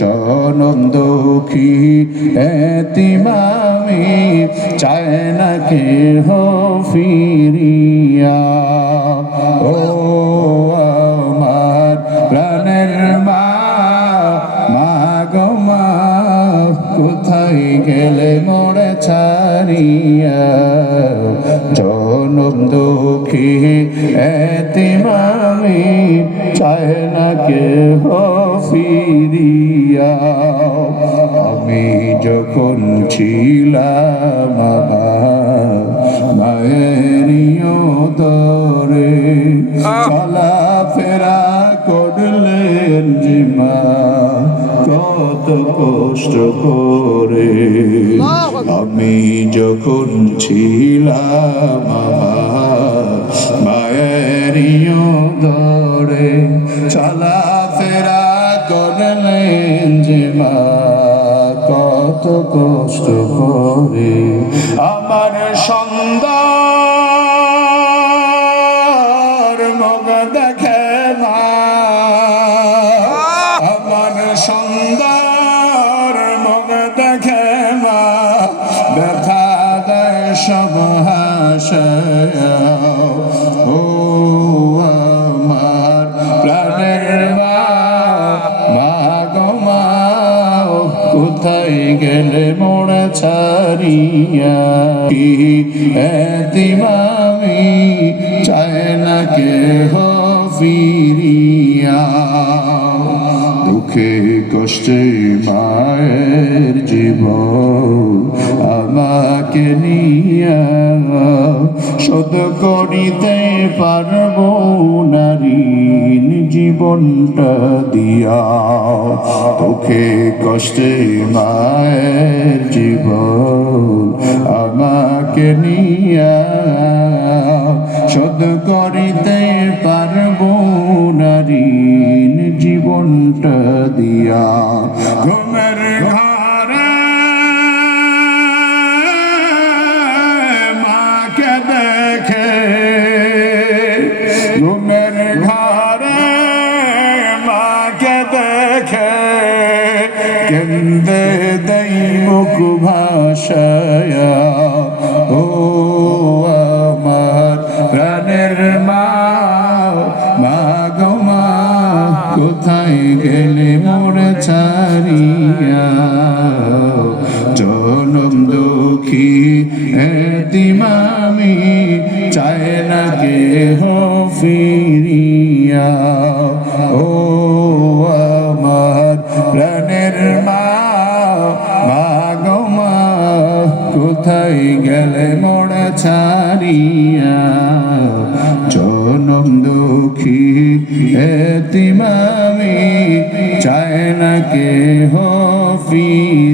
জনম দুঃখী এতিমামি চায় না কেহ ফিরিয়া। ও আমার প্রাণের মা, মা গো মা, কোথায় গেলে মোরে ছাড়িয়া। জনম দুঃখী এতিমামি চায় না কেহ ফিরিয়া। আমি যখন ছিলাম মায়েরই উদরে, চলাফেরা করলেন যে মা কত কষ্ট করে। আমি যখন ছিলাম মায়েরই উদরে, চলাফেরা করলেন যে মা কত কষ্ট করে। আমার সুন্দর মুখ দেখে মা, আমার সুন্দর মুখ দেখে মা, ব্যথা দেয় সব হাসায়া। ও আমার প্রাণের মা, মা গো মা, কোথায় গেলে মোড়া ছাড়িয়া। এতিমামি চায় না কেহ ফিরিয়া। দুঃখে কষ্টে মায়ের জীবন আমাকে নিয়া, শোধ করিতে পারব না ঋণ জীবনটা দিয়া। দুঃখে কষ্টে মায়ের জীবন আমাকে নিয়া, শোধ করিতে পারব না ঋণ জীবনটা দিয়া। ঘুমের ঘরে মাকে দেখে, ঘুমের ঘরে মাকে দেখে, কেন্দে দেই মুখ ভাসায়া। ও আমার প্রাণের মা, মা গো মা, কোথায় গেলে মোরে ছাড়িয়া। জনম দুঃখী এতিমামি চায় না কেহ ফিরিয়া। ও আমার প্রাণের মা, মা গো মা, কোথায় গেলে মোড়া ছাড়িয়া। জনম দুঃখী এতিমামি চায় না কেহ ফিরিয়া।